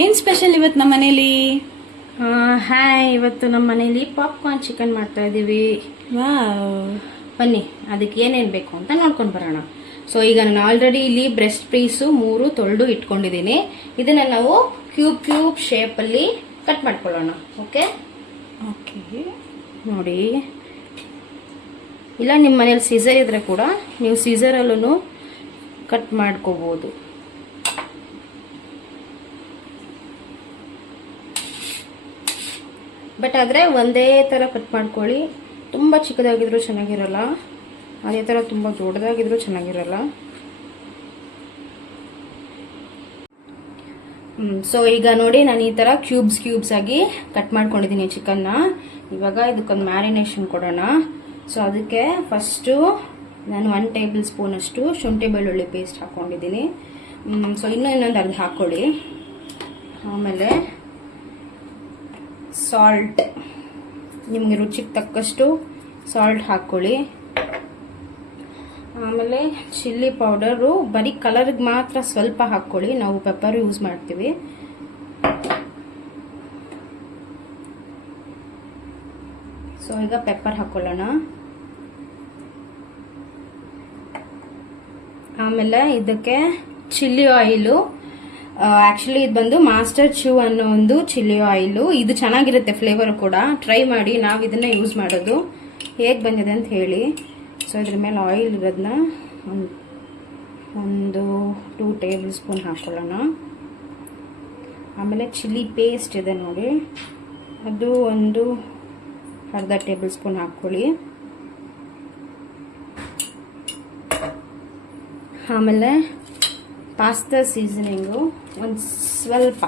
ಏನ್ ಸ್ಪೆಷಲ್ ಇವತ್ತು ನಮ್ಮ ಮನೇಲಿ? ಹಾಯ್, ಇವತ್ತು ನಮ್ಮ ಮನೇಲಿ ಪಾಪ್ಕಾರ್ನ್ ಚಿಕನ್ ಮಾಡ್ತಾ ಇದೀವಿ. ಬನ್ನಿ ಅದಕ್ಕೆ ಏನೇನು ಬೇಕು ಅಂತ ನೋಡ್ಕೊಂಡು ಬರೋಣ. ಸೊ ಈಗ ನಾನು ಆಲ್ರೆಡಿ ಇಲ್ಲಿ ಬ್ರೆಸ್ಟ್ ಪೀಸು 3 ತೊಳೆದು ಇಟ್ಕೊಂಡಿದ್ದೀನಿ. ಇದನ್ನ ನಾವು ಕ್ಯೂಬ್ ಕ್ಯೂಬ್ ಶೇಪಲ್ಲಿ ಕಟ್ ಮಾಡ್ಕೊಳ್ಳೋಣ. ಓಕೆ ಓಕೆ, ನೋಡಿ, ಇಲ್ಲ ನಿಮ್ಮ ಮನೇಲಿ ಸೀಸರ್ ಇದ್ರೆ ಕೂಡ ನೀವು ಸೀಸರಲ್ಲೂ ಕಟ್ ಮಾಡ್ಕೋಬಹುದು. ಬಟ್ ಆದರೆ ಒಂದೇ ಥರ ಕಟ್ ಮಾಡ್ಕೊಳ್ಳಿ. ತುಂಬ ಚಿಕ್ಕದಾಗಿದ್ರೂ ಚೆನ್ನಾಗಿರಲ್ಲ, ಅದೇ ಥರ ತುಂಬ ದೊಡ್ಡದಾಗಿದ್ರೂ ಚೆನ್ನಾಗಿರಲ್ಲ. ಸೊ ಈಗ ನೋಡಿ, ನಾನು ಈ ಥರ ಕ್ಯೂಬ್ಸ್ ಆಗಿ ಕಟ್ ಮಾಡ್ಕೊಂಡಿದ್ದೀನಿ ಚಿಕನ್ನ. ಇವಾಗ ಇದಕ್ಕೊಂದು ಮ್ಯಾರಿನೇಷನ್ ಕೊಡೋಣ. ಸೊ ಅದಕ್ಕೆ ಫಸ್ಟು ನಾನು 1 ಟೇಬಲ್ ಸ್ಪೂನ್ ಅಷ್ಟು ಶುಂಠಿ ಬೆಳ್ಳುಳ್ಳಿ ಪೇಸ್ಟ್ ಹಾಕ್ಕೊಂಡಿದ್ದೀನಿ. ಸೊ ಇನ್ನೊಂದು ಅರ್ಧ ಹಾಕ್ಕೊಳ್ಳಿ. ಆಮೇಲೆ ಸಾಲ್ಟ್, ನಿಮಗೆ ರುಚಿಗೆ ತಕ್ಕಷ್ಟು ಸಾಲ್ಟ್ ಹಾಕ್ಕೊಳ್ಳಿ. ಆಮೇಲೆ ಚಿಲ್ಲಿ ಪೌಡರು ಬರೀ ಕಲರ್ಗೆ ಮಾತ್ರ ಸ್ವಲ್ಪ ಹಾಕ್ಕೊಳ್ಳಿ, ನಾವು ಪೆಪ್ಪರ್ ಯೂಸ್ ಮಾಡ್ತೀವಿ. ಸೊ ಈಗ ಪೆಪ್ಪರ್ ಹಾಕ್ಕೊಳ್ಳೋಣ. ಆಮೇಲೆ ಇದಕ್ಕೆ ಚಿಲ್ಲಿ ಆಯಿಲು, ಆಕ್ಚುಲಿ ಇದು ಬಂದು ಮಾಸ್ಟರ್ ಚೂ ಅನ್ನೋ ಒಂದು ಚಿಲ್ಲಿ ಆಯಿಲು. ಇದು ಚೆನ್ನಾಗಿರುತ್ತೆ, ಫ್ಲೇವರ್ ಕೂಡ ಟ್ರೈ ಮಾಡಿ. ನಾವು ಇದನ್ನ ಯೂಸ್ ಮಾಡೋದು. ಹೇಗೆ ಬಂದಿದೆ ಅಂತ ಹೇಳಿ. ಸೊ ಇದ್ರ ಮೇಲೆ ಆಯಿಲ್ ಇರೋದನ್ನ ಒಂದು 2 ಟೇಬಲ್ ಸ್ಪೂನ್ ಹಾಕ್ಕೊಳ್ಳೋಣ. ಆಮೇಲೆ ಚಿಲ್ಲಿ ಪೇಸ್ಟ್ ಇದೆ ನೋಡಿ, ಅದು ಒಂದು ಅರ್ಧ ಟೇಬಲ್ ಸ್ಪೂನ್ ಹಾಕ್ಕೊಳ್ಳಿ. ಆಮೇಲೆ ಪಾಸ್ತಾ ಸೀಸನಿಂಗು ಒಂದು ಸ್ವಲ್ಪ,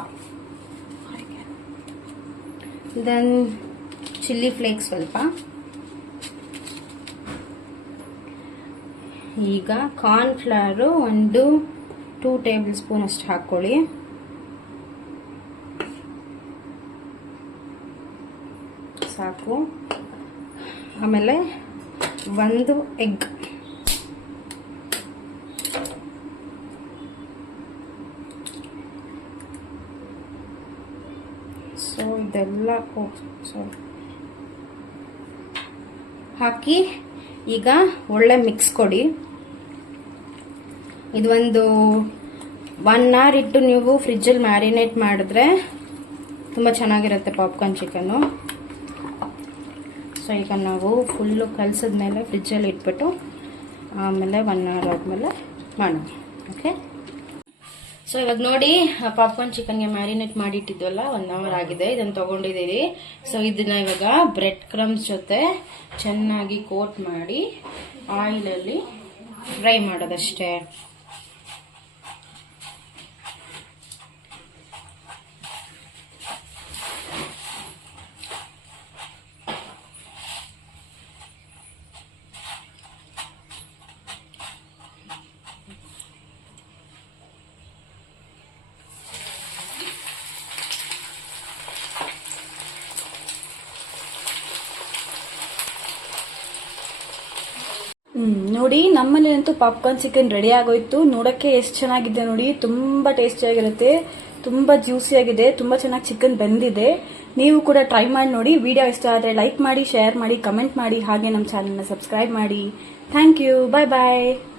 ದೆನ್ ಚಿಲ್ಲಿ ಫ್ಲೇಕ್ಸ್ ಸ್ವಲ್ಪ. ಈಗ ಕಾರ್ನ್ಫ್ಲವರು ಒಂದು 2 ಟೇಬಲ್ ಸ್ಪೂನ್ ಅಷ್ಟು ಹಾಕ್ಕೊಳ್ಳಿ. ಸಾಕು. ಆಮೇಲೆ ಒಂದು ಎಗ್, ಸೊ ಇದೆಲ್ಲ ಹಾಕಿ ಈಗ ಒಳ್ಳೆ ಮಿಕ್ಸ್ ಕೊಡಿ. ಇದು ಒಂದು 1 hour ಇಟ್ಟು ನೀವು ಫ್ರಿಜ್ಜಲ್ಲಿ ಮ್ಯಾರಿನೇಟ್ ಮಾಡಿದ್ರೆ ತುಂಬ ಚೆನ್ನಾಗಿರುತ್ತೆ ಪಾಪ್ಕಾರ್ನ್ ಚಿಕನ್ನು. ಸೊ ಈಗ ನಾವು ಫುಲ್ಲು ಕಲಸಿದ್ಮೇಲೆ ಫ್ರಿಜ್ಜಲ್ಲಿ ಇಟ್ಬಿಟ್ಟು ಆಮೇಲೆ 1 hour ಆದಮೇಲೆ ಮಾಡೋಣ. ಓಕೆ, ಸೊ ಇವಾಗ ನೋಡಿ, ಪಾಪ್ಕಾರ್ನ್ ಚಿಕನ್ಗೆ ಮ್ಯಾರಿನೇಟ್ ಮಾಡಿಟ್ಟಿದ್ವಲ್ಲ, 1 hour ಆಗಿದೆ. ಇದನ್ನು ತೊಗೊಂಡಿದ್ದೀವಿ. ಸೊ ಇದನ್ನ ಇವಾಗ ಬ್ರೆಡ್ ಕ್ರಮ್ಸ್ ಜೊತೆ ಚೆನ್ನಾಗಿ ಕೋಟ್ ಮಾಡಿ ಆಯಿಲಲ್ಲಿ ಫ್ರೈ ಮಾಡೋದಷ್ಟೇ. ನೋಡಿ, ನಮ್ಮನೇಲಂತೂ ಪಾಪ್ಕಾರ್ನ್ ಚಿಕನ್ ರೆಡಿ ಆಗೋಯ್ತು. ನೋಡಕ್ಕೆ ಎಷ್ಟು ಚೆನ್ನಾಗಿದೆ ನೋಡಿ, ತುಂಬಾ ಟೇಸ್ಟಿಯಾಗಿರುತ್ತೆ, ತುಂಬಾ ಜ್ಯೂಸಿಯಾಗಿದೆ, ತುಂಬಾ ಚೆನ್ನಾಗಿ ಚಿಕನ್ ಬೆಂದಿದೆ. ನೀವು ಕೂಡ ಟ್ರೈ ಮಾಡಿ ನೋಡಿ. ವಿಡಿಯೋ ಇಷ್ಟ ಆದರೆ ಲೈಕ್ ಮಾಡಿ, ಶೇರ್ ಮಾಡಿ, ಕಮೆಂಟ್ ಮಾಡಿ, ಹಾಗೆ ನಮ್ಮ ಚಾನಲ್ನ ಸಬ್ಸ್ಕ್ರೈಬ್ ಮಾಡಿ. Thank you, bye bye.